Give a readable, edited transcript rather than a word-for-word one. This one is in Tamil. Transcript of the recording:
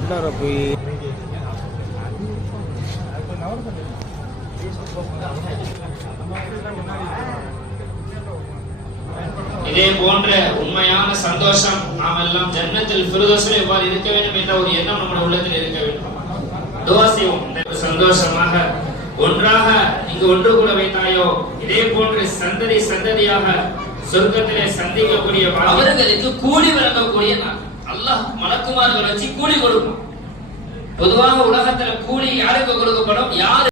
சட்டை போய் இதே போன்ற உண்மையான சந்தோஷம் நாம் எல்லாம் ஜன்னத்தில் ஃபிர்தௌஸில் எவ்வாறு இருக்க வேண்டும் என்ற ஒரு எண்ணம் நம்முடைய உள்ளத்தில் இருக்க வேண்டும். துஆ செய்வோம். சந்தோஷமாக ஒன்றாக இங்கு ஒன்று கூட வைத்தாயோ இதே போன்று சந்ததி சந்ததியாக சொர்க்கத்திலே சந்திக்கக்கூடிய அவர்களுக்கு கூலி வழங்கக்கூடிய அல்லாஹ் மலக்குமார்கள் வச்சு கூலி கொடுக்கும். பொதுவாக உலகத்துல கூலி யாருக்கு கொடுக்கப்படும்? யாரு